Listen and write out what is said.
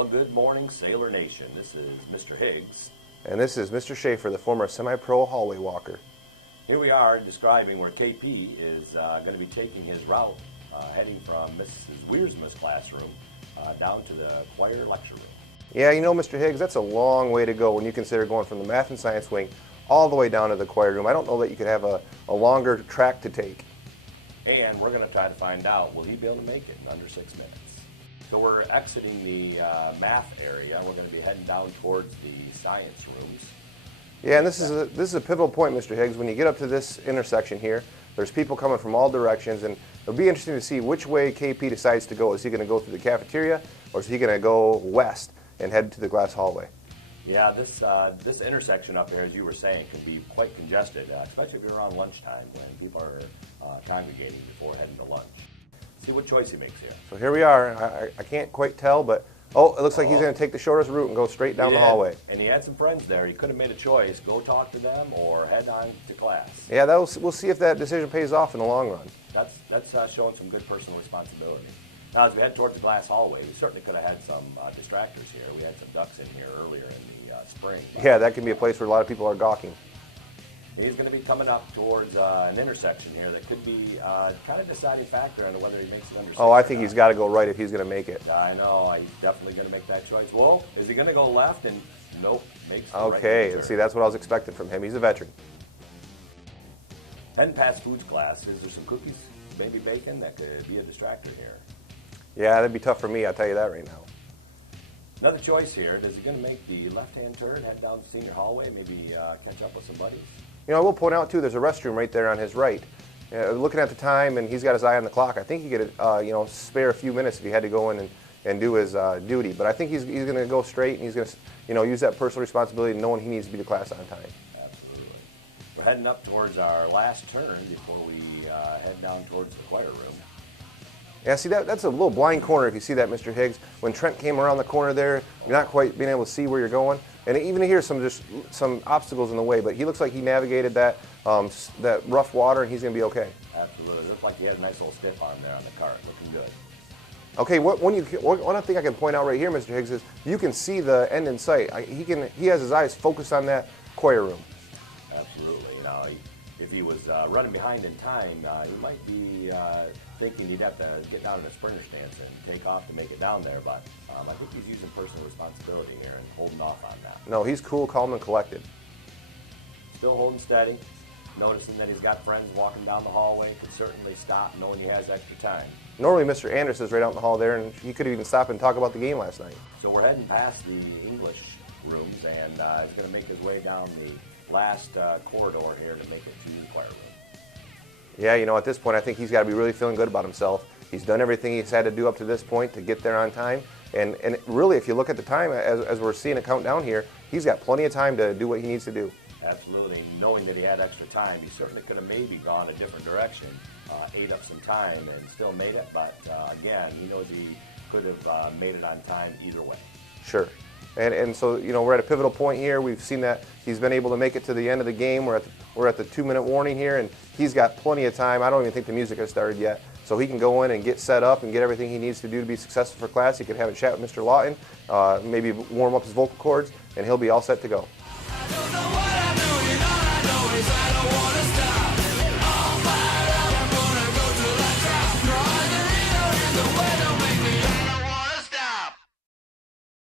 Well, good morning, Sailor Nation. This is Mr. Higgs. And this is Mr. Schaefer, the former semi-pro hallway walker. Here we are describing where KP is going to be taking his route, heading from Mrs. Wiersma's classroom down to the choir lecture room. Yeah, you know, Mr. Higgs, that's a long way to go when you consider going from the math and science wing all the way down to the choir room. I don't know that you could have a longer track to take. And we're going to try to find out, will he be able to make it in under 6 minutes? So we're exiting the math area. We're going to be heading down towards the science rooms. Yeah, and this is a pivotal point, Mr. Higgs. When you get up to this intersection here, there's people coming from all directions, and it'll be interesting to see which way KP decides to go. Is he going to go through the cafeteria, or is he going to go west and head to the glass hallway? Yeah, this intersection up here, as you were saying, can be quite congested, especially if you're around lunchtime when people are congregating before heading to lunch. See what choice he makes here. So here we are. I can't quite tell, but it looks like he's going to take the shortest route and go straight down the hallway. And he had some friends there. He could have made a choice, go talk to them or head on to class. Yeah, we'll see if that decision pays off in the long run. That's showing some good personal responsibility. Now, as we head towards the glass hallway, we certainly could have had some distractors here. We had some ducks in here earlier in the spring. Yeah, that can be a place where a lot of people are gawking. He's going to be coming up towards an intersection here that could be kind of deciding factor on whether he makes it under 6 Oh, I think he's got to go right if he's going to make it. I know. He's definitely going to make that choice. Well, is he going to go left? And nope, makes the right Okay, answer. see, that's what I was expecting from him. He's a veteran. Heading past foods class, is there some cookies, maybe bacon, that could be a distractor here? Yeah, that'd be tough for me, I'll tell you that right now. Another choice here. Is he going to make the left-hand turn, head down the senior hallway, maybe catch up with some buddies? You know, I will point out, too, there's a restroom right there on his right. Looking at the time, and he's got his eye on the clock, I think he could, spare a few minutes if he had to go in and do his duty. But I think he's going to go straight, and he's going to, use that personal responsibility, knowing he needs to be to class on time. Absolutely. We're heading up towards our last turn before we head down towards the choir room. Yeah, see, that's a little blind corner if you see that, Mr. Higgs. When Trent came around the corner there, you're not quite being able to see where you're going. And even here's some obstacles in the way, but he looks like he navigated that rough water, and he's going to be okay. Absolutely. It looks like he had a nice little stiff arm there on the cart. Looking good. Okay, one thing I can point out right here, Mr. Higgs, is you can see the end in sight. He has his eyes focused on that choir room. Absolutely. If he was running behind in time, he might be thinking he'd have to get down in a sprinter stance and take off to make it down there. But I think he's using personal responsibility here and holding off on that. No, he's cool, calm, and collected. Still holding steady, noticing that he's got friends walking down the hallway. Could certainly stop knowing he has extra time. Normally, Mr. Anderson is right out in the hall there, and he could even stop and talk about the game last night. So we're heading past the English rooms, and he's going to make his way down the last corridor here to make it to the choir room. Yeah, at this point, I think he's got to be really feeling good about himself. He's done everything he's had to do up to this point to get there on time. And really, if you look at the time, as we're seeing it count down here, he's got plenty of time to do what he needs to do. Absolutely. Knowing that he had extra time, he certainly could have maybe gone a different direction, ate up some time, and still made it. But again, he knows he could have made it on time either way. Sure. And so, we're at a pivotal point here. We've seen that he's been able to make it to the end of the game. We're at the 2-minute warning here, and he's got plenty of time. I don't even think the music has started yet. So he can go in and get set up and get everything he needs to do to be successful for class. He can have a chat with Mr. Lawton, maybe warm up his vocal cords, and he'll be all set to go.